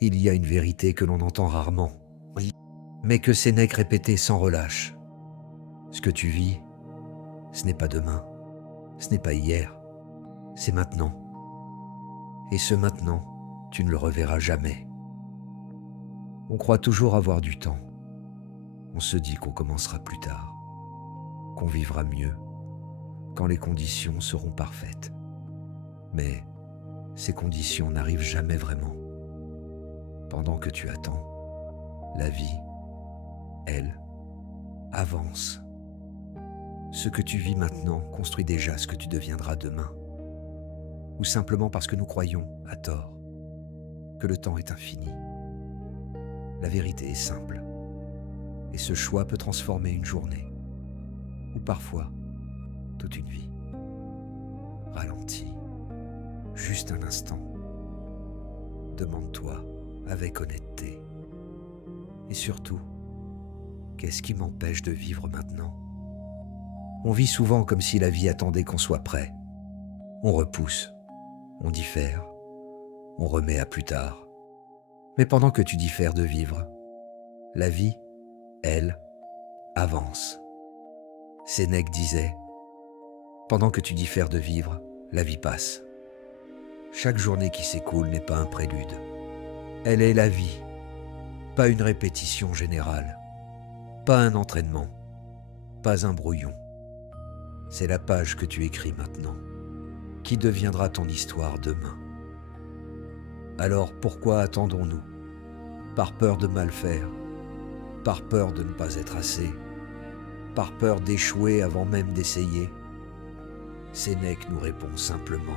Il y a une vérité que l'on entend rarement, oui, mais que Sénèque répétait sans relâche. Ce que tu vis, ce n'est pas demain, ce n'est pas hier, c'est maintenant. Et ce maintenant, tu ne le reverras jamais. On croit toujours avoir du temps. On se dit qu'on commencera plus tard, qu'on vivra mieux, quand les conditions seront parfaites. Mais ces conditions n'arrivent jamais vraiment. Pendant que tu attends, la vie, elle, avance. Ce que tu vis maintenant construit déjà ce que tu deviendras demain. Ou simplement parce que nous croyons, à tort, que le temps est infini. La vérité est simple. Et ce choix peut transformer une journée, ou parfois toute une vie. Ralentis, juste un instant. Demande-toi avec honnêteté. Et surtout, qu'est-ce qui m'empêche de vivre maintenant? On vit souvent comme si la vie attendait qu'on soit prêt. On repousse, on diffère, on remet à plus tard. Mais pendant que tu diffères de vivre, la vie, elle, avance. Sénèque disait, « Pendant que tu diffères de vivre, la vie passe. » Chaque journée qui s'écoule n'est pas un prélude. Elle est la vie, pas une répétition générale, pas un entraînement, pas un brouillon. C'est la page que tu écris maintenant, qui deviendra ton histoire demain. Alors pourquoi attendons-nous? Par peur de mal faire, par peur de ne pas être assez, par peur d'échouer avant même d'essayer? Sénèque nous répond simplement,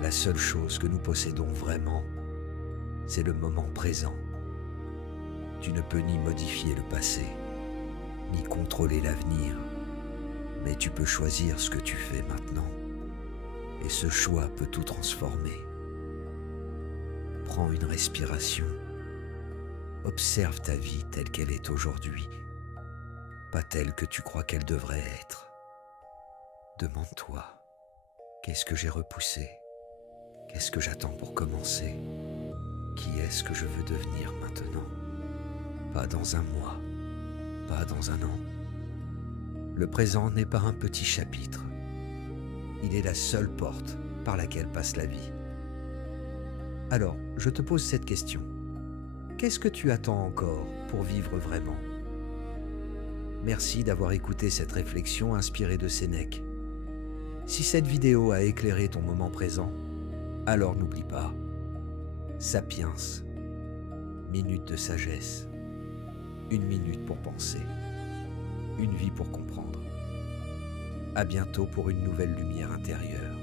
la seule chose que nous possédons vraiment, c'est le moment présent. Tu ne peux ni modifier le passé, ni contrôler l'avenir, mais tu peux choisir ce que tu fais maintenant. Et ce choix peut tout transformer. Prends une respiration. Observe ta vie telle qu'elle est aujourd'hui, pas telle que tu crois qu'elle devrait être. Demande-toi, qu'est-ce que j'ai repoussé? Qu'est-ce que j'attends pour commencer? Qui est-ce que je veux devenir maintenant? Pas dans un mois, pas dans un an. Le présent n'est pas un petit chapitre. Il est la seule porte par laquelle passe la vie. Alors, je te pose cette question. Qu'est-ce que tu attends encore pour vivre vraiment? Merci d'avoir écouté cette réflexion inspirée de Sénèque. Si cette vidéo a éclairé ton moment présent, alors n'oublie pas, Sapiens, minute de sagesse, une minute pour penser, une vie pour comprendre. À bientôt pour une nouvelle lumière intérieure.